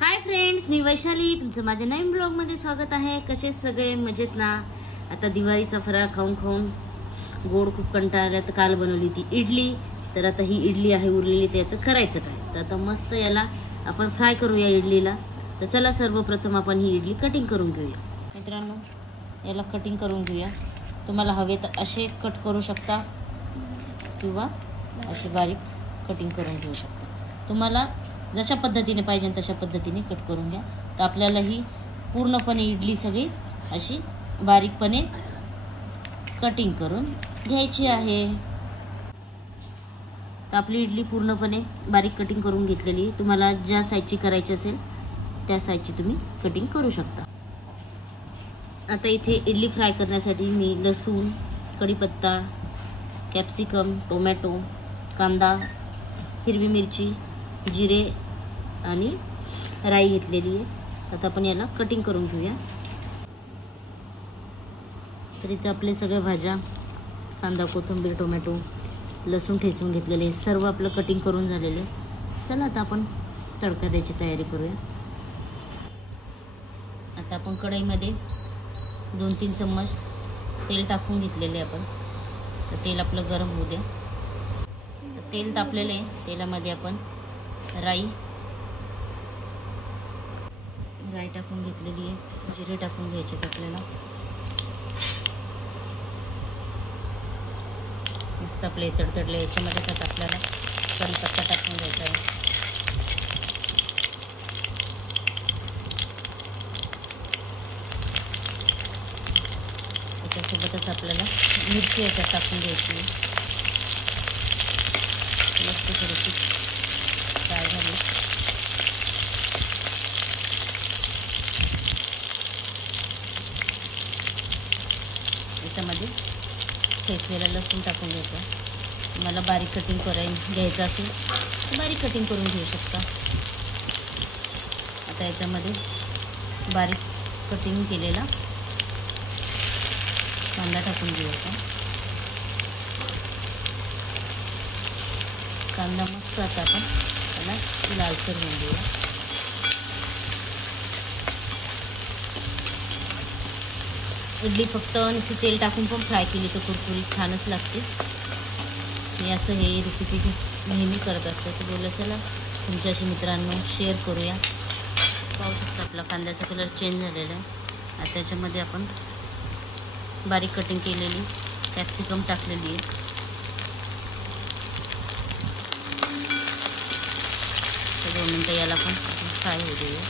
Hi friends, मी वैशाली, तुमचं माझ्या नवीन blog मध्ये स्वागत आहे। कसे सगळे मजेत ना? आता दिवाळीचा फराळ खाऊन खाऊन गोड खूप कंटाळा आला, तर काल बनवली ती इडली। तर आता ही इडली आहे उरलेली, त्याचं करायचं काय? तर आता मस्त याला आपण फ्राय करूया इडलीला। तर चला सर्वप्रथम आपण ही इडली कटिंग करून घेऊया। मित्रांनो, याला कटिंग करून घेऊया। तुम्हाला हवे तर असे कट करू शकता किंवा असे बारीक कटिंग करून घेऊ शकता। तुम्हाला जशा पद्धतीने पाहिजे तशा पद्धतीने कट करून घ्या। तर आपल्याला ही पूर्णपणे इडली सगळी अशी बारीकपणे कटिंग करून घ्यायची आहे। तर आपली इडली पूर्णपणे बारीक कटिंग करून घेतलेली आहे। तुम्हाला ज्या साईजची करायची असेल त्या साईजची तुम्ही कटिंग करू शकता। आता इथे इडली फ्राय करण्यासाठी मी लसूण, कढीपत्ता, कॅप्सिकम, टोमॅटो, कांदा, हिरवी मिरची, जिरे आणि राई घेतलेली आहे। आता आपण याला कटिंग करून घेऊया। तर इथे आपले सगळे भाज्या, कांदा, कोथिंबीर, टोमॅटो, लसूण ठेचून घेतलेले सर्व आपलं कटिंग करून झालेले। चला आता आपण तडका द्यायची तयारी करूया। आता आपण कढईमध्ये 2-3 चम्मच तेल टाकून घेतलेले आपण। तर तेल आपलं गरम होऊ द्या। तर तेल तापलेलं आहे, तेलामध्ये आपण राई टाकून घेतलेली आहे, जिरे टाकून घ्यायचे आपल्याला। मस्त आपले तडतडले, याच्यामध्ये आता आपल्याला कढीपत्ता टाकून घ्यायचा आहे। त्याच्यासोबतच आपल्याला मिरची याच्यात टाकून घ्यायची। मस्त थोडीशी फ्राय झाली। त्याच्यामध्ये ठेचलेला लसूण टाकून घ्यायचा। मला बारीक कटिंग घ्यायचं असेल तर बारीक कटिंग करून घेऊ शकता। आता याच्यामध्ये बारीक कटिंग केलेला कांदा टाकून घ्यायचा। कांदा मस्त आता आपण त्याला लालसर होऊन देऊया। इडली फक्त नुसती तेल टाकून पण फ्राय केली तर कुरकुरीत छानच लागते। मी असं हे रेसिपी नेहमी करत असते, तर बोललं चला तुमच्याशी मित्रांनो शेअर करूया। पाहू शकता आपला कांद्याचा कलर चेंज झालेला आहे। आता त्याच्यामध्ये आपण बारीक कटिंग केलेली कॅप्सिकम टाकलेली आहे। तर 2 मिनिटं याला पण फ्राय होऊ देऊया।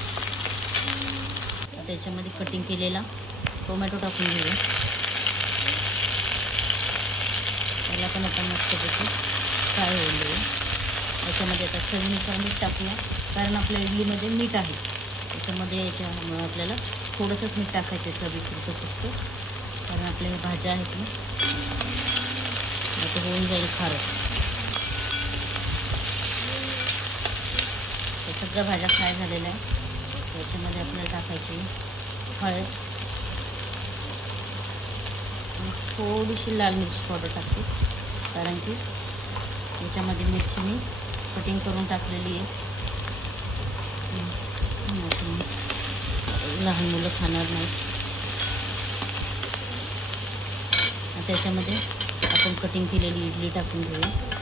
आता त्याच्यामध्ये कटिंग केलेला टोमॅटो टाकून घेऊया। त्याला पण आपण मस्तपैकी फ्राय होऊन देऊया। याच्यामध्ये आता चवीनुसार मीठ टाकूया, कारण आपल्या इडलीमध्ये मीठ आहे त्याच्यामध्ये। याच्यामुळे आपल्याला थोडंसंच मीठ टाकायचं चवीपुरतं फक्त, कारण आपल्या ह्या भाज्या आहेत ना, आता होऊन जाईल खारट। सगळ्या भाज्या फ्राय झालेल्या आहे। याच्यामध्ये आपल्याला टाकायची हळद, थोडीशी लाल मिरची पावडर टाकते, कारण की याच्यामध्ये मिरची मी कटिंग करून टाकलेली आहे। लहान मुलं खाणार नाही। त्याच्यामध्ये आपण कटिंग केलेली इडली टाकून घेऊया।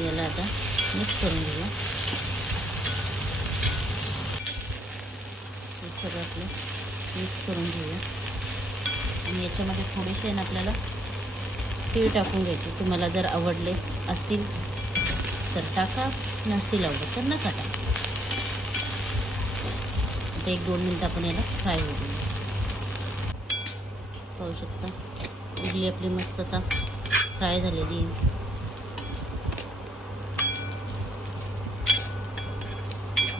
याला आता मिक्स करून घेऊया। सगळं आपलं मिक्स करून घेऊया। आणि याच्यामध्ये थोडेसे आपल्याला तीळ टाकून घ्यायचे। तुम्हाला जर आवडले असतील तर टाका, नसतील आवडत तर नका टाका। आता 1-2 मिनिटं आपण याला फ्राय होऊ देऊ। पाहू शकता इडली आपली मस्त आता फ्राय झालेली आहे।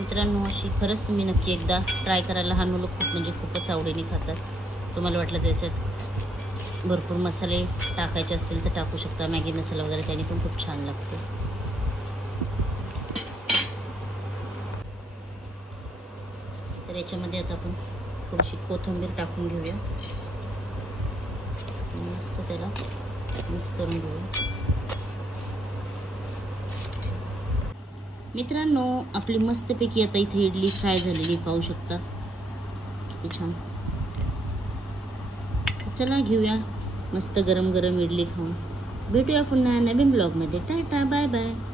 मित्रांनो, अशी खरंच तुम्ही नक्की एकदा ट्राय करा। लहान मुलं खूपच आवडीने खातात। तुम्हाला वाटलं त्याच्यात भरपूर मसाले टाकायचे असतील तर टाकू शकता, मॅगी मसाला वगैरे, त्याने पण खूप छान लागते। तर याच्यामध्ये आता आपण थोडीशी कोथिंबीर टाकून घेऊया। मस्त त्याला मिक्स करून घेऊया. मित्रांनो, आपली मस्तपैकी आता इथे इडली फ्राय झालेली पाहू शकता. किती छान. चला घेऊया मस्त गरम गरम इडली खाऊन. भेटूया पुन्हा नवीन ब्लॉग मध्ये. Tata bye bye.